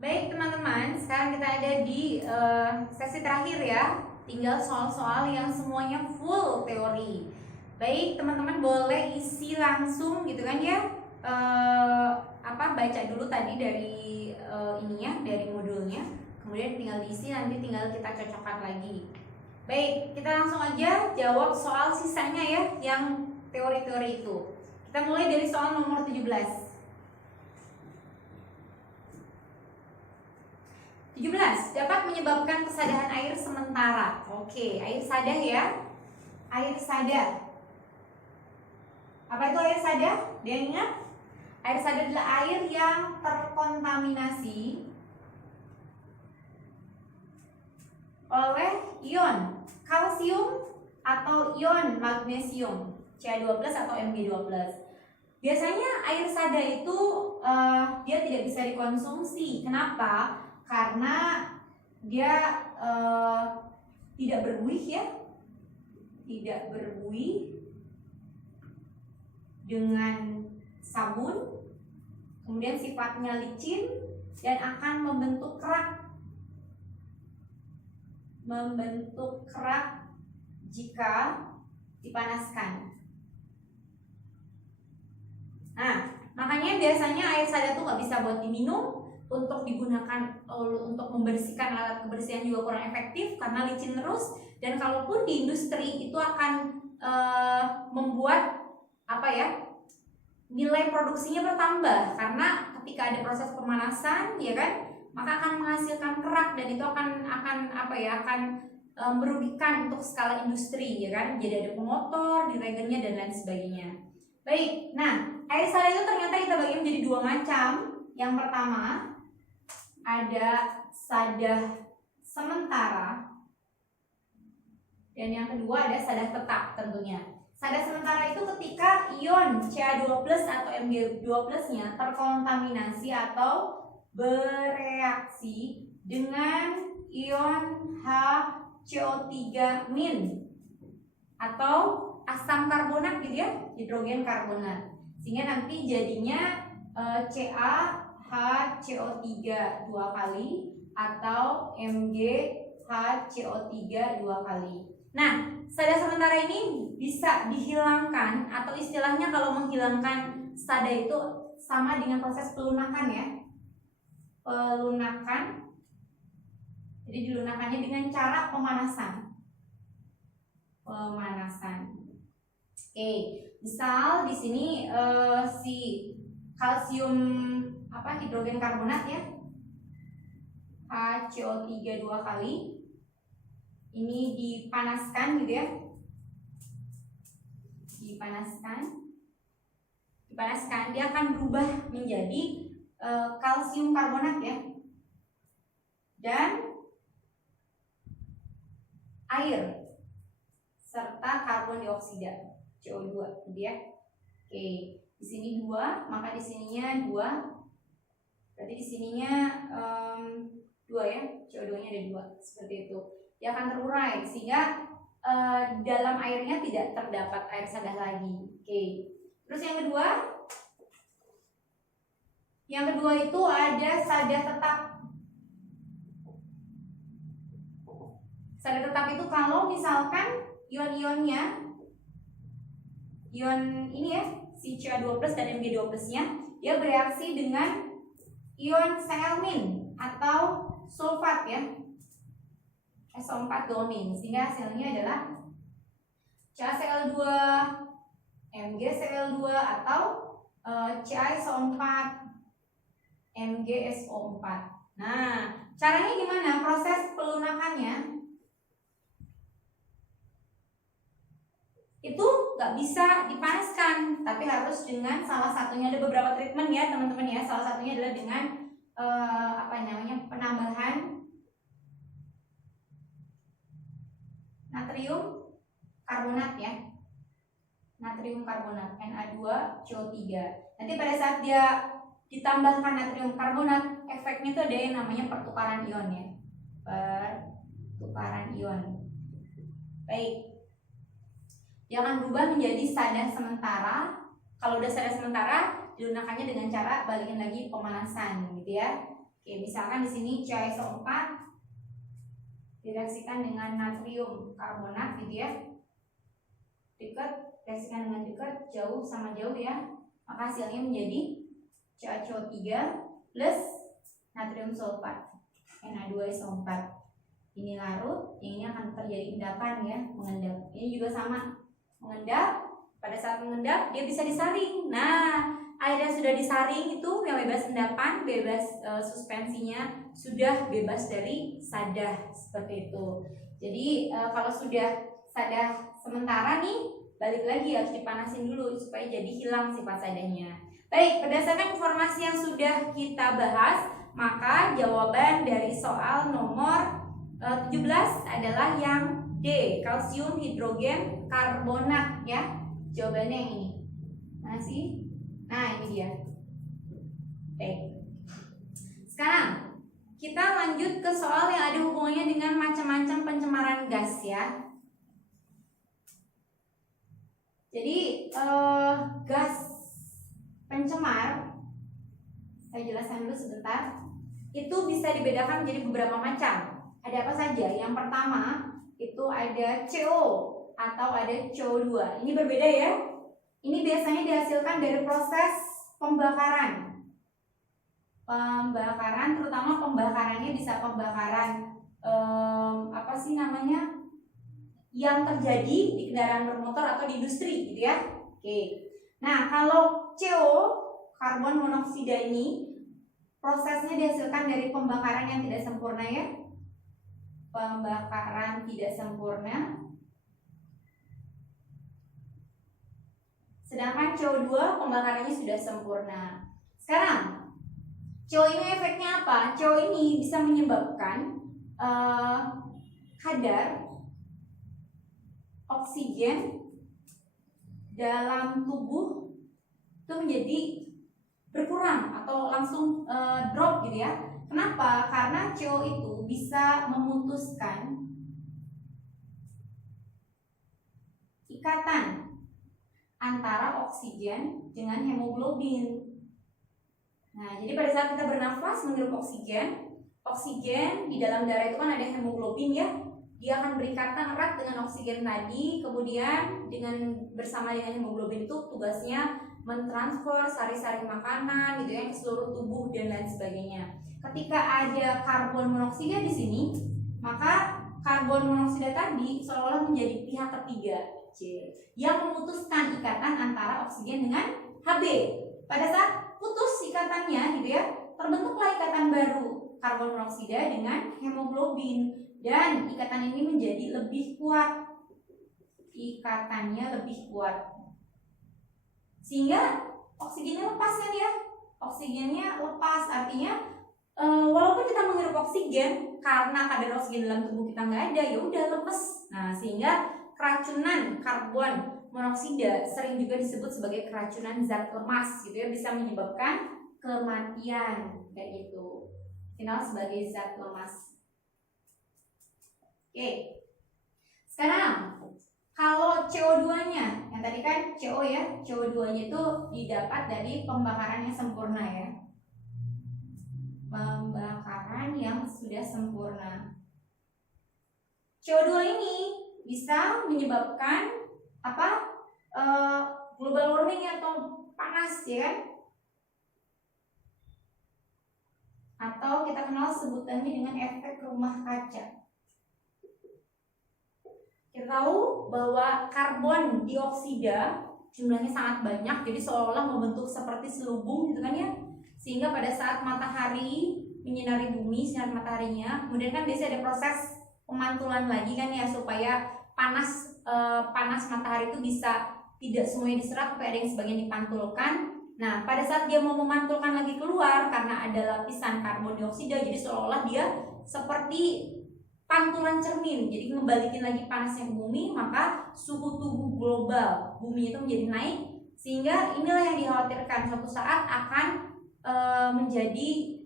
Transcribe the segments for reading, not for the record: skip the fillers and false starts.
Baik teman-teman, sekarang kita ada di sesi terakhir ya. Tinggal soal-soal yang semuanya full teori. Baik teman-teman, boleh isi langsung gitu kan ya. Baca dulu tadi dari ininya, dari modulnya. Kemudian tinggal diisi, nanti tinggal kita cocokkan lagi. Baik, kita langsung aja jawab soal sisanya ya, yang teori-teori itu. Kita mulai dari soal nomor 17. 17 dapat menyebabkan kesadahan air sementara. Oke, air sada ya. Air sada. Apa itu air sada? Dia ingat? Air sada adalah air yang terkontaminasi oleh ion kalsium atau ion magnesium, Ca2+ atau Mg2+. Biasanya air sada itu dia tidak bisa dikonsumsi. Kenapa? Karena dia tidak berbuih ya, tidak berbuih dengan sabun, kemudian sifatnya licin dan akan membentuk kerak jika dipanaskan. Nah, makanya biasanya air sada tuh nggak bisa buat diminum. Untuk digunakan untuk membersihkan alat kebersihan juga kurang efektif karena licin terus, dan kalaupun di industri itu akan membuat nilai produksinya bertambah karena ketika ada proses pemanasan ya kan, maka akan menghasilkan kerak dan itu akan merugikan untuk skala industri ya kan, jadi ada pengotor di reagennya dan lain sebagainya. Baik, nah air sada itu ternyata kita bagi menjadi dua macam. Yang pertama ada sada sementara dan yang kedua ada sada tetap tentunya. Sada sementara itu ketika ion Ca2+ atau Mg2+-nya terkontaminasi atau bereaksi dengan ion HCO3- atau asam karbonat gitu ya, hidrogen karbonat, sehingga nanti jadinya CaHCO3 2 kali atau MgHCO3 2 kali. Nah, sada sementara ini bisa dihilangkan atau istilahnya kalau menghilangkan sada itu sama dengan proses pelunakan ya. Pelunakan. Jadi dilunakannya dengan cara pemanasan. Oke, misal di sini si kalsium hidrogen karbonat ya, HCO3 2 kali ini dipanaskan gitu ya, dipanaskan dia akan berubah menjadi kalsium karbonat ya, dan air serta karbon dioksida CO2 gitu ya. Oke, di sini 2, maka di sininya 2. Berarti di sininya 2 ya, CO2-nya ada 2, seperti itu. Dia akan terurai sehingga dalam airnya tidak terdapat air sada lagi. Oke. Terus yang kedua itu ada sada tetap. Sada tetap itu kalau misalkan ion-ionnya, ion ini ya, si Ca2+ dan Mg2+-nya, dia bereaksi dengan ion Cl- atau sulfat ya, SO4-, sehingga hasilnya adalah CaCl2, MgCl2 atau CaSO4, MgSO4. Nah, caranya gimana? Proses pelunakannya itu nggak bisa dipanaskan, tapi harus dengan salah satunya, ada beberapa treatment ya teman-teman ya. Salah satunya adalah dengan penambahan natrium karbonat ya, natrium karbonat Na2CO3. Nanti pada saat dia ditambahkan natrium karbonat, efeknya itu ada yang namanya pertukaran ion ya, pertukaran ion. Baik, dia akan berubah menjadi sada sementara. Kalau udah sada sementara, dilunakannya dengan cara balikin lagi pemanasan gitu ya. Oke, misalkan di sini CaSO4 direaksikan dengan natrium karbonat gitu ya. Dekat, reaksikan dengan dekat, jauh sama jauh ya. Maka hasilnya menjadi CaCO3 plus natrium sulfat Na2SO4. Ini larut, yang ini akan terjadi endapan ya, mengendap. Ini juga sama, mengendap. Pada saat mengendap dia bisa disaring. Nah, air yang sudah disaring itu yang bebas endapan, bebas suspensinya, sudah bebas dari sadah seperti itu. Jadi kalau sudah sadah sementara nih, balik lagi harus dipanasin dulu supaya jadi hilang sifat sadahnya. Baik, berdasarkan informasi yang sudah kita bahas, maka jawaban dari soal nomor 17 adalah yang D, kalsium hidrogen karbonat ya. Jawabannya yang ini. Mana sih? Nah, ini dia. Baik. Sekarang kita lanjut ke soal yang ada hubungannya dengan macam-macam pencemaran gas ya. Jadi gas pencemar, saya jelaskan dulu sebentar. Itu bisa dibedakan menjadi beberapa macam. Ada apa saja? Yang pertama itu ada CO atau ada CO2. Ini berbeda ya. Ini biasanya dihasilkan dari proses pembakaran. Pembakaran, terutama pembakarannya bisa pembakaran apa sih namanya? Yang terjadi di kendaraan bermotor atau di industri gitu ya. Oke. Nah, kalau CO, karbon monoksida ini prosesnya dihasilkan dari pembakaran yang tidak sempurna ya. Pembakaran tidak sempurna. Sedangkan CO2 pembakarannya sudah sempurna. Sekarang, CO ini efeknya apa? CO ini bisa menyebabkan kadar oksigen dalam tubuh itu menjadi berkurang atau langsung drop gitu ya. Kenapa? Karena CO itu bisa memutuskan ikatan antara oksigen dengan hemoglobin. Nah, jadi pada saat kita bernafas menghirup oksigen, oksigen di dalam darah itu kan ada hemoglobin ya. Dia akan berikatan erat dengan oksigen tadi, kemudian bersama dengan hemoglobin itu tugasnya mentransfer sari-sari makanan gitu ya ke seluruh tubuh dan lain sebagainya. Ketika ada karbon monoksida di sini, maka karbon monoksida tadi seolah-olah menjadi pihak ketiga yang memutuskan ikatan antara oksigen dengan Hb. Pada saat putus ikatannya gitu ya, terbentuklah ikatan baru karbon monoksida dengan hemoglobin. Dan ikatan ini menjadi lebih kuat. Ikatannya lebih kuat. Sehingga oksigennya lepas kan ya. Oksigennya lepas, artinya walaupun kita menghirup oksigen, karena kadar oksigen dalam tubuh kita nggak ada, ya udah lepas. Nah, sehingga keracunan karbon monoksida sering juga disebut sebagai keracunan zat lemas gitu ya, bisa menyebabkan kematian kayak gitu. Dikenal sebagai zat lemas. Oke, sekarang kalau CO2-nya, yang tadi kan CO ya, CO2-nya itu didapat dari pembakaran yang sempurna ya. Pembakaran yang sudah sempurna. CO2 ini bisa menyebabkan apa? Global warming atau panas ya kan? Atau kita kenal sebutannya dengan efek rumah kaca. Kita tahu bahwa karbon dioksida jumlahnya sangat banyak, jadi seolah-olah membentuk seperti selubung gitu kan ya. Sehingga pada saat matahari menyinari bumi, sinar mataharinya, kemudian kan biasanya ada proses pemantulan lagi kan ya, supaya panas matahari itu bisa tidak semuanya diserap, tapi ada yang sebagian dipantulkan. Nah, pada saat dia mau memantulkan lagi keluar karena ada lapisan karbon dioksida, jadi seolah-olah dia seperti pantulan cermin, jadi ngembalikin lagi panasnya ke bumi, maka suhu tubuh global bumi itu menjadi naik, sehingga inilah yang dikhawatirkan suatu saat akan menjadi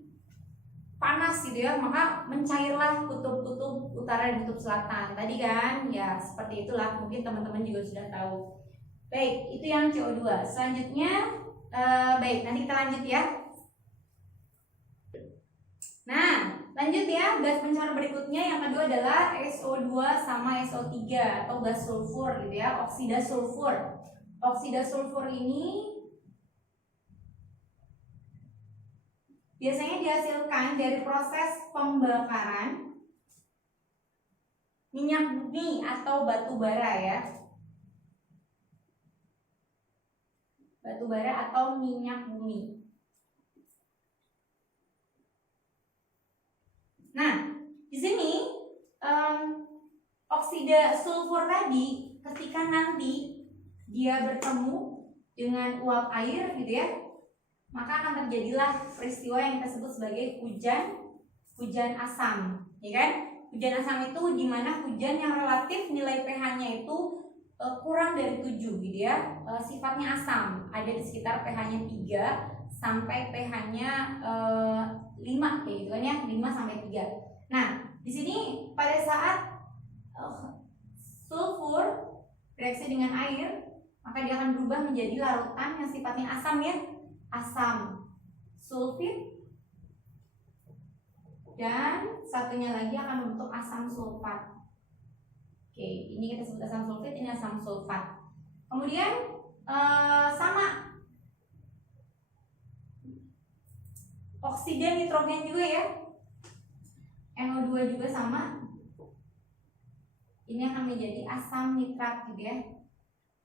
panas gitu ya, maka mencairlah kutub-kutub utara dan kutub selatan tadi kan ya, seperti itulah, mungkin teman-teman juga sudah tahu. Baik, itu yang CO2. Selanjutnya baik, nanti kita lanjut ya. lanjut ya, gas pencemar berikutnya yang kedua adalah SO2 sama SO3 atau gas sulfur gitu ya, oksida sulfur. Oksida sulfur ini biasanya dihasilkan dari proses pembakaran minyak bumi atau batu bara ya. Batu bara atau minyak bumi. Nah, di sini oksida sulfur tadi ketika nanti dia bertemu dengan uap air gitu ya, maka akan terjadilah peristiwa yang kita sebut sebagai hujan asam, ya kan? Hujan asam itu dimana hujan yang relatif nilai pH-nya itu kurang dari 7 gitu ya, sifatnya asam, ada di sekitar pH-nya 3 sampai pH-nya 5 kayak gitu kan ya, 5 sampai 3. Nah, di sini pada saat sulfur bereaksi dengan air, maka dia akan berubah menjadi larutan yang sifatnya asam ya, asam sulfit, dan satunya lagi akan membentuk asam sulfat. Oke, ini kita sebut asam sulfit, ini asam sulfat. Kemudian sama oksida nitrogen juga ya, NO2 juga sama. Ini akan menjadi asam nitrat gitu ya.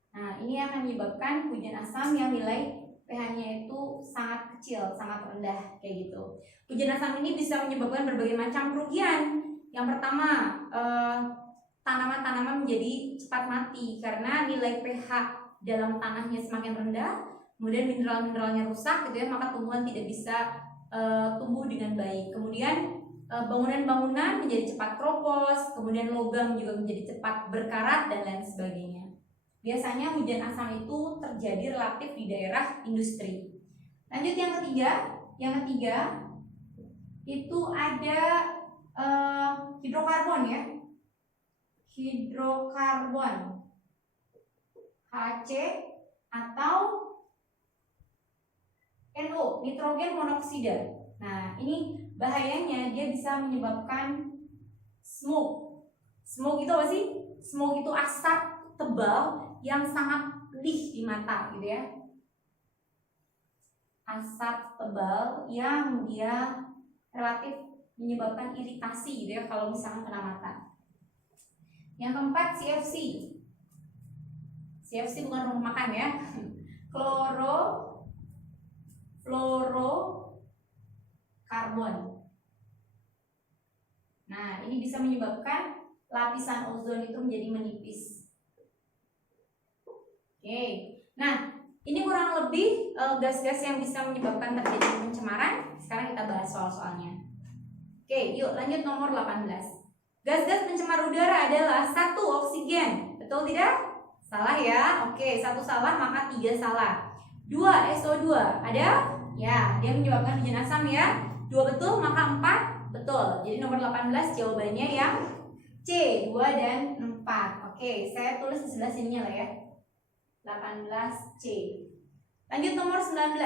Nah, ini akan menyebabkan hujan asam yang nilai pH-nya itu sangat kecil, sangat rendah kayak gitu. Hujan asam ini bisa menyebabkan berbagai macam kerugian. Yang pertama, tanaman-tanaman menjadi cepat mati karena nilai pH dalam tanahnya semakin rendah, kemudian mineral-mineralnya rusak gitu ya, maka tumbuhan tidak bisa tumbuh dengan baik. Kemudian bangunan-bangunan menjadi cepat keropos, kemudian logam juga menjadi cepat berkarat dan lain sebagainya. Biasanya hujan asam itu terjadi relatif di daerah industri. Lanjut yang ketiga itu ada hidrokarbon ya, hidrokarbon HC atau NO, nitrogen monoksida. Nah, ini bahayanya dia bisa menyebabkan smoke. Smoke itu apa sih? Smoke itu asap tebal yang sangat pedih di mata gitu ya. Asap tebal yang dia relatif menyebabkan iritasi gitu ya kalau misalnya kena mata. Yang keempat CFC. CFC bukan rumah makan ya. Fluorokarbon. Nah, ini bisa menyebabkan lapisan ozon itu menjadi menipis. Oke. Nah, ini kurang lebih gas-gas yang bisa menyebabkan terjadi pencemaran. Sekarang kita bahas soal-soalnya. Oke, yuk lanjut nomor 18. Gas-gas pencemar udara adalah 1. Oksigen. Betul tidak? Salah ya. Oke, 1 salah maka 3 salah. 2. SO2. Ada? Ya, dia menyebabkan hujan asam ya. 2 betul maka 4 betul. Jadi nomor 18 jawabannya yang C, 2 dan 4. Oke, saya tulis di sebelah sininya lah ya. 18C. Lanjut nomor 19.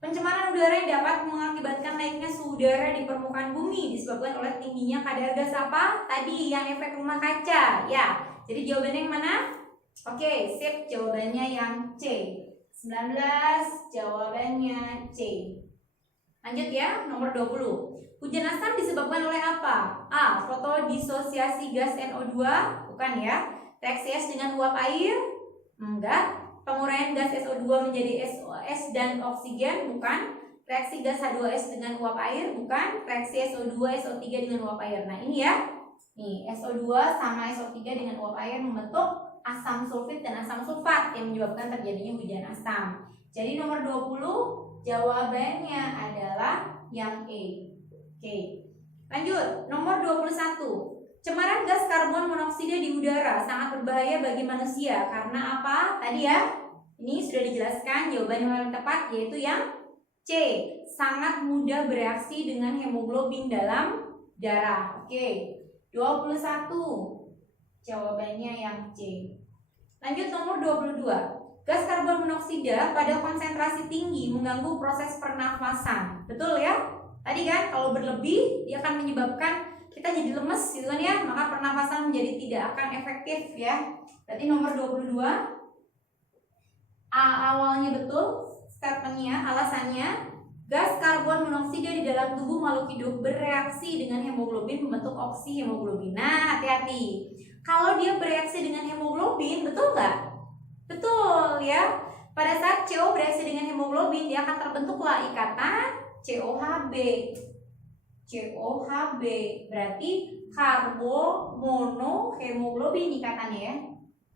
Pencemaran udara yang dapat mengakibatkan naiknya suhu udara di permukaan bumi disebabkan oleh tingginya kadar gas apa? Tadi yang efek rumah kaca. Ya. Jadi jawabannya yang mana? Oke, sip. Jawabannya yang C. 19 jawabannya C. Lanjut ya, nomor 20. Hujan asam disebabkan oleh apa? A. Fotodisosiasi gas NO2, bukan ya. Reaksi es dengan uap air? Enggak. Penguraian gas SO2 menjadi SOS dan oksigen, bukan. Reaksi gas H2S dengan uap air, bukan. Reaksi SO2 SO3 dengan uap air. Nah, ini ya. Nih, SO2 sama SO3 dengan uap air membentuk asam sulfit dan asam sulfat yang menyebabkan terjadinya hujan asam. Jadi nomor 20 jawabannya adalah yang E. Oke. Lanjut, nomor 21. Cemaran gas karbon monoksida di udara sangat berbahaya bagi manusia karena apa? Tadi ya, ini sudah dijelaskan jawaban yang paling tepat yaitu yang C. Sangat mudah bereaksi dengan hemoglobin dalam darah. Oke, 21. Jawabannya yang C. Lanjut nomor 22. Gas karbon monoksida pada konsentrasi tinggi mengganggu proses pernafasan. Betul ya? Tadi kan kalau berlebih dia akan menyebabkan kita jadi lemes gitu kan ya, maka pernapasan menjadi tidak akan efektif ya. Berarti nomor 22 awalnya betul statementnya, alasannya gas karbon monoksida di dalam tubuh makhluk hidup bereaksi dengan hemoglobin membentuk oksihemoglobin. Nah, hati-hati. Kalau dia bereaksi dengan hemoglobin, betul nggak? Betul ya. Pada saat CO bereaksi dengan hemoglobin, dia akan terbentuklah ikatan COHB. COHB berarti karbomonohemoglobin ikatannya ya.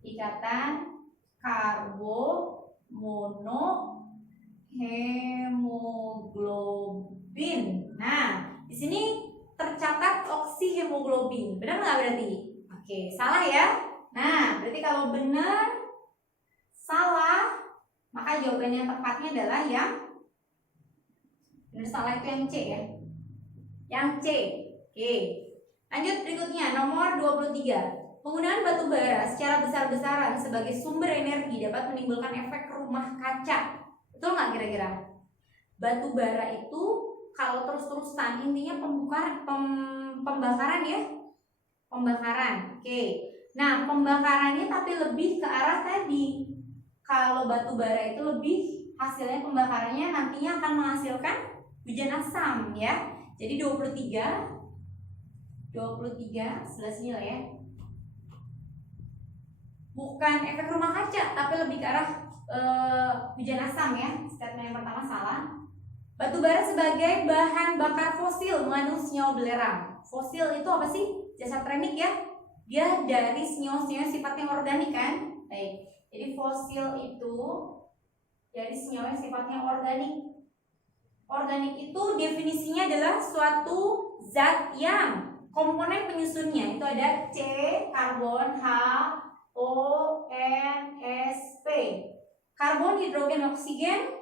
Ikatan karbomonohemoglobin. Nah, di sini tercatat oksihemoglobin. Benar nggak berarti? Oke, salah ya. Nah, berarti kalau benar, salah, maka jawaban yang tepatnya adalah yang benar salah itu yang C ya. Yang C. Oke. Lanjut berikutnya nomor 23. Penggunaan batu bara secara besar-besaran sebagai sumber energi dapat menimbulkan efek rumah kaca. Betul nggak kira-kira? Batu bara itu kalau terus-terusan intinya pembakaran ya. Pembakaran. Oke. Nah, pembakarannya tapi lebih ke arah tadi. Kalau batu bara itu lebih hasilnya pembakarannya nantinya akan menghasilkan hujan asam ya. Jadi 23 sebelah sini lah ya. Bukan efek rumah kaca, tapi lebih ke arah hujan asam ya. Statement yang pertama salah. Batu bara sebagai bahan bakar fosil mengandung senyawa belerang. Fosil itu apa sih? Jasa trenik ya. Dia dari senyawa-senyawa sifatnya organik kan? Baik. Jadi fosil itu dari senyawa yang sifatnya organik. Organik itu definisinya adalah suatu zat yang komponen penyusunnya itu ada C, karbon, H, O, N, S, P. Karbon, hidrogen, oksigen,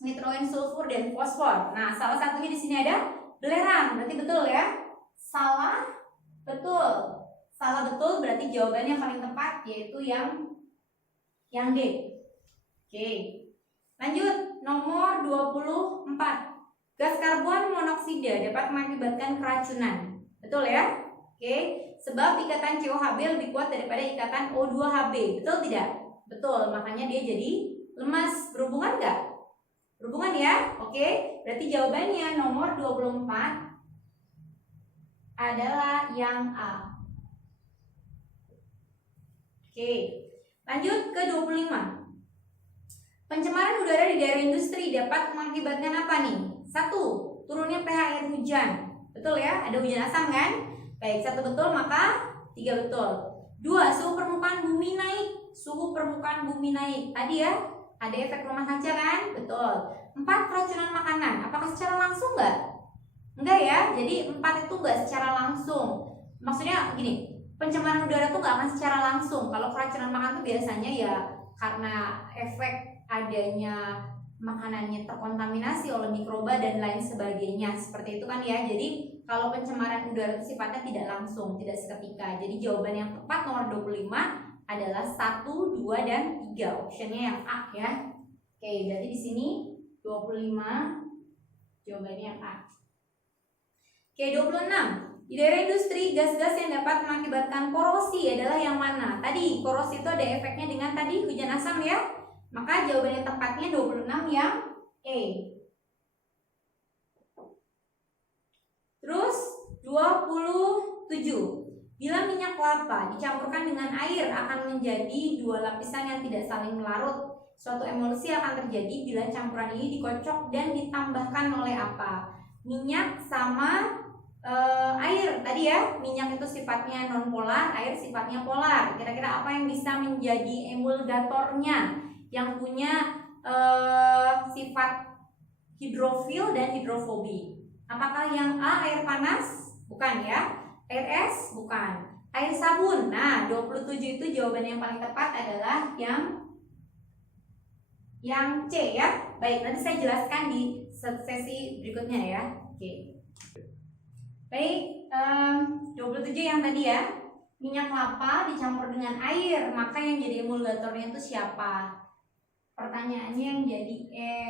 nitrogen, sulfur, dan fosfor. Nah, salah satunya di sini ada belerang. Berarti betul ya? Salah, betul. Salah betul berarti jawabannya yang paling tepat yaitu yang D. Oke. Lanjut, nomor 24. Gas karbon monoksida dapat mengakibatkan keracunan. Betul ya? Oke. Sebab ikatan COHB lebih kuat daripada ikatan O2HB. Betul tidak? Betul, makanya dia jadi lemas. Berhubungan nggak? Berhubungan ya? Oke. Berarti jawabannya nomor 24 adalah yang A. Oke. Lanjut ke 25. Pencemaran udara di daerah industri dapat mengakibatkan apa nih? 1. Turunnya pH air hujan. Betul ya? Ada hujan asam kan? Baik, 1 betul maka 3 betul. 2. Suhu permukaan bumi naik. Suhu permukaan bumi naik. Tadi ya, ada efek rumah kaca kan? Betul. 4. Keracunan makanan. Apakah secara langsung nggak? Enggak ya. Jadi 4 itu nggak secara langsung. Maksudnya gini, pencemaran udara tuh nggak akan secara langsung. Kalau keracunan makanan tuh biasanya ya karena efek adanya makanannya terkontaminasi oleh mikroba dan lain sebagainya, seperti itu kan ya. Jadi kalau pencemaran udara itu sifatnya tidak langsung, tidak seketika. Jadi jawaban yang tepat nomor 25 adalah 1, 2, dan 3. Optionnya yang A ya. Oke, berarti di sini 25 jawabannya yang A. Oke, 26. Di daerah industri, gas-gas yang dapat mengakibatkan korosi adalah yang mana? Tadi korosi itu ada efeknya dengan tadi hujan asam ya. Maka jawaban yang tepatnya 26 yang E. Terus 27. Bila minyak kelapa dicampurkan dengan air akan menjadi dua lapisan yang tidak saling melarut. Suatu emulsi akan terjadi bila campuran ini dikocok dan ditambahkan oleh apa? Minyak sama air tadi ya. Minyak itu sifatnya nonpolar, air sifatnya polar. Kira-kira apa yang bisa menjadi emulgatornya? Yang punya sifat hidrofil dan hidrofobi. Apakah yang A air panas? Bukan ya. Air es? Bukan. Air sabun. Nah, 27 itu jawaban yang paling tepat adalah yang C ya. Baik, nanti saya jelaskan di sesi berikutnya ya. Oke. Baik, 27 yang tadi ya. Minyak kelapa dicampur dengan air, maka yang jadi emulgatornya itu siapa? Pertanyaannya yang jadi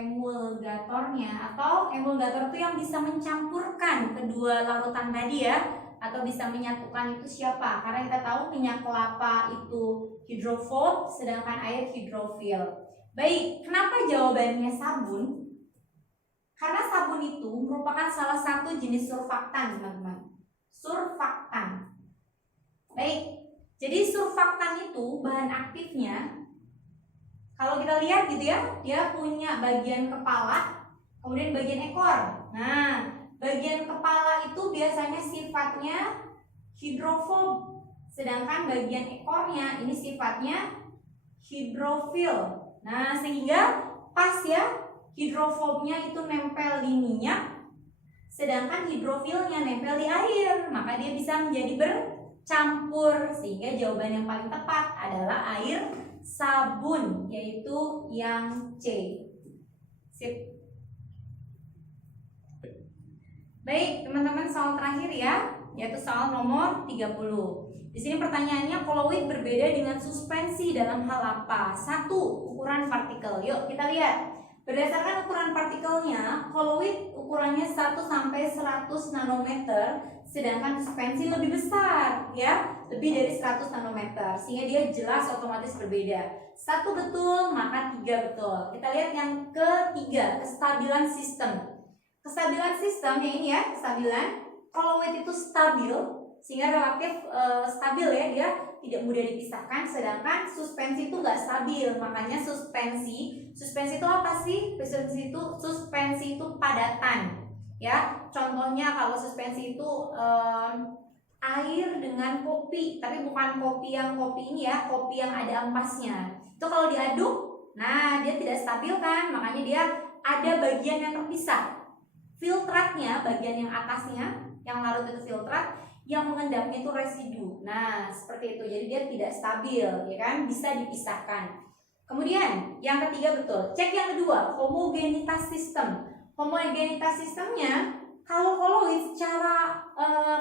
emulgatornya, atau emulgator itu yang bisa mencampurkan kedua larutan tadi ya, atau bisa menyatukan itu siapa? Karena kita tahu minyak kelapa itu hidrofob, sedangkan air hidrofil. Baik, kenapa jawabannya sabun? Karena sabun itu merupakan salah satu jenis surfaktan, teman-teman. Surfaktan. Baik, jadi surfaktan itu bahan aktifnya, kalau kita lihat gitu ya, dia punya bagian kepala, kemudian bagian ekor. Nah, bagian kepala itu biasanya sifatnya hidrofob, sedangkan bagian ekornya ini sifatnya hidrofil. Nah, sehingga pas ya, hidrofobnya itu nempel di minyak, sedangkan hidrofilnya nempel di air, maka dia bisa menjadi bercampur, sehingga jawaban yang paling tepat adalah air sabun, yaitu yang C. Sip. Baik, teman-teman, soal terakhir ya, yaitu soal nomor 30. Di sini pertanyaannya, koloid berbeda dengan suspensi dalam hal apa? 1. Ukuran partikel. Yuk kita lihat. Berdasarkan ukuran partikelnya, koloid ukurannya 1 sampai 100 nanometer, sedangkan suspensi lebih besar ya, lebih dari 100 nanometer, sehingga dia jelas otomatis berbeda. 1 betul, maka 3 betul. Kita lihat yang ketiga, kestabilan sistem. Kestabilan sistem yang ini ya, kestabilan. Koloid itu stabil, sehingga relatif stabil ya, dia tidak mudah dipisahkan, sedangkan suspensi itu nggak stabil, makanya suspensi itu apa sih? Suspensi itu padatan ya. Contohnya kalau suspensi itu air dengan kopi, tapi bukan kopi yang kopi ini ya, kopi yang ada ampasnya. Itu kalau diaduk, nah dia tidak stabil kan, makanya dia ada bagian yang terpisah. Filtratnya, bagian yang atasnya, yang larut itu filtrat, yang mengendapnya itu residu. Nah, seperti itu. Jadi dia tidak stabil, ya kan? Bisa dipisahkan. Kemudian, yang ketiga betul. Cek yang kedua, homogenitas sistem. Homogenitas sistemnya, kalau koloid secara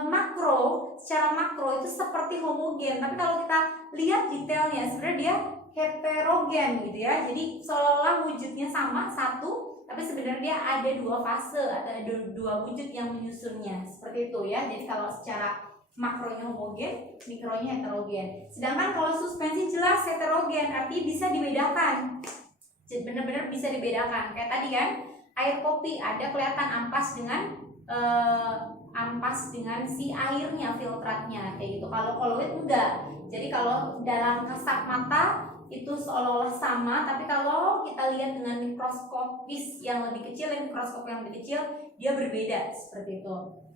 makro itu seperti homogen, tapi kalau kita lihat detailnya, sebenarnya dia heterogen gitu ya. Jadi seolah-olah wujudnya sama, satu, tapi sebenarnya ada dua fase atau ada dua wujud yang menyusunnya, seperti itu ya. Jadi kalau secara makronya homogen, mikronya heterogen. Sedangkan kalau suspensi jelas heterogen, artinya bisa dibedakan. Jadi benar-benar bisa dibedakan. Kayak tadi kan, air kopi ada kelihatan ampas dengan si airnya, filtratnya kayak gitu. Kalau koloid enggak. Jadi kalau dalam kasat mata itu seolah-olah sama, tapi kalau kita lihat dengan mikroskopis yang lebih kecil, mikroskop yang lebih kecil, dia berbeda seperti itu.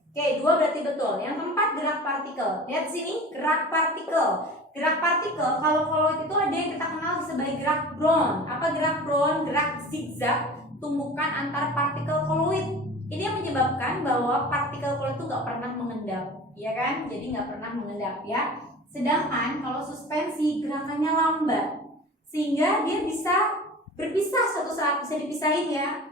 Oke, 2 berarti betul. Yang keempat, gerak partikel. Lihat sini, gerak partikel. Gerak partikel, kalau koloid itu ada yang kita kenal sebagai gerak Brown. Apa gerak Brown? Gerak zigzag tumbukan antar partikel koloid. Ini yang menyebabkan bahwa partikel koloid itu nggak pernah mengendap, ya kan? Jadi nggak pernah mengendap ya. Sedangkan kalau suspensi gerakannya lambat, sehingga dia bisa berpisah suatu saat, bisa dipisahin ya.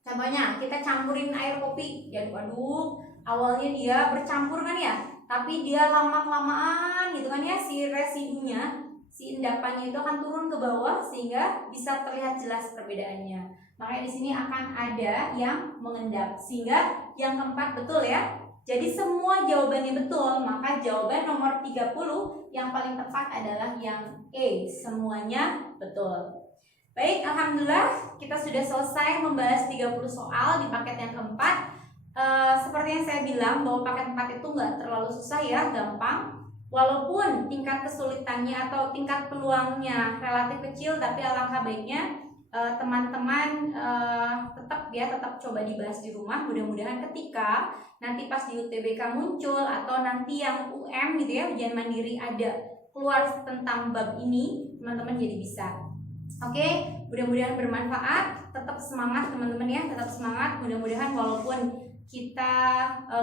Contohnya kita campurin air kopi, ya aduk, awalnya dia bercampur kan ya, tapi dia lama-kelamaan gitu kan ya, si residunya, si endapannya itu akan turun ke bawah sehingga bisa terlihat jelas perbedaannya. Makanya di sini akan ada yang mengendap, sehingga yang keempat betul ya. Jadi semua jawabannya betul, maka jawaban nomor 30 yang paling tepat adalah yang E, semuanya betul. Baik, alhamdulillah kita sudah selesai membahas 30 soal di paket yang keempat. Seperti yang saya bilang bahwa paket 4 itu nggak terlalu susah ya, gampang. Walaupun tingkat kesulitannya atau tingkat peluangnya relatif kecil, tapi alangkah baiknya teman-teman tetap coba dibahas di rumah. Mudah-mudahan ketika nanti pas di UTBK muncul atau nanti yang UM gitu ya, ujian mandiri ada keluar tentang bab ini, teman-teman jadi bisa. Oke, mudah-mudahan bermanfaat. Tetap semangat teman-teman ya, tetap semangat. Mudah-mudahan walaupun kita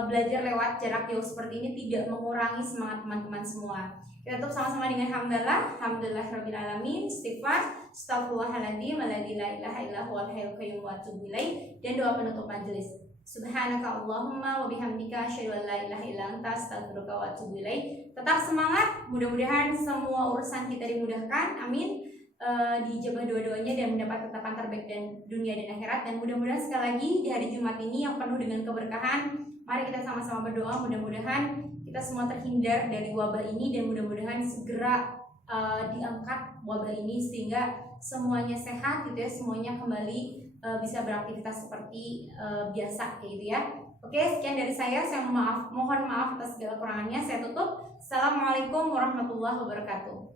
belajar lewat jarak jauh seperti ini tidak mengurangi semangat teman-teman semua. Kita tutup sama-sama dengan hamdalah, rabbil alamin, istighfar, astaghfirullahaladzim, la ilaha illa huwal hayyul qayyum wa atubu ilaih, dan doa penutup majelis. Subhanaka Allahumma wa bihamdika asyhadu an la ilaha illa anta astaghfiruka wa atubu ilaih. Tetap semangat, mudah-mudahan semua urusan kita dimudahkan. Amin. dijabah doa-doanya dan mendapat tetapan terbaik dan dunia dan akhirat. Dan mudah-mudahan sekali lagi di hari Jumat ini yang penuh dengan keberkahan, mari kita sama-sama berdoa mudah-mudahan kita semua terhindar dari wabah ini dan mudah-mudahan segera diangkat wabah ini sehingga semuanya sehat gitu ya, semuanya kembali bisa beraktivitas seperti biasa kayak gitu ya. Oke, sekian dari saya mohon maaf atas segala kurangannya. Saya tutup. Assalamualaikum warahmatullahi wabarakatuh.